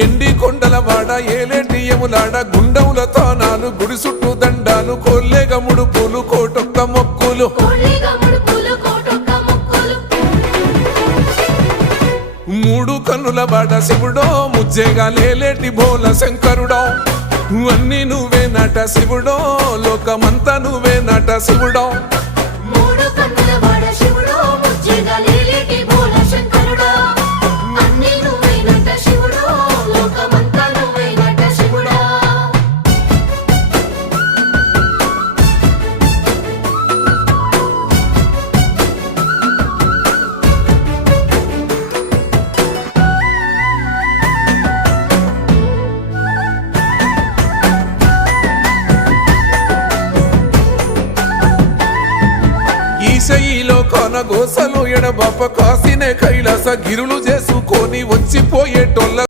ఎండి కొండల వాడ ఏలేటి యములాడ గుండముల తానాలు గుడి చుట్టూ దండాలు కోల్లేగ ముడుపులు కోటొక్క మొక్కులు మూడు కన్నుల వాడ శివుడో ముజ్జేగా లేలేటి బోల శంకరుడో అన్ని నువ్వే నట శివుడో లోకమంతా నువ్వే నట శివుడో ఈశయిలో కొనగోసలు ఎడబాప కాసినే కైలాస గిరులు చేసుకొని వచ్చిపోయేటోళ్ళ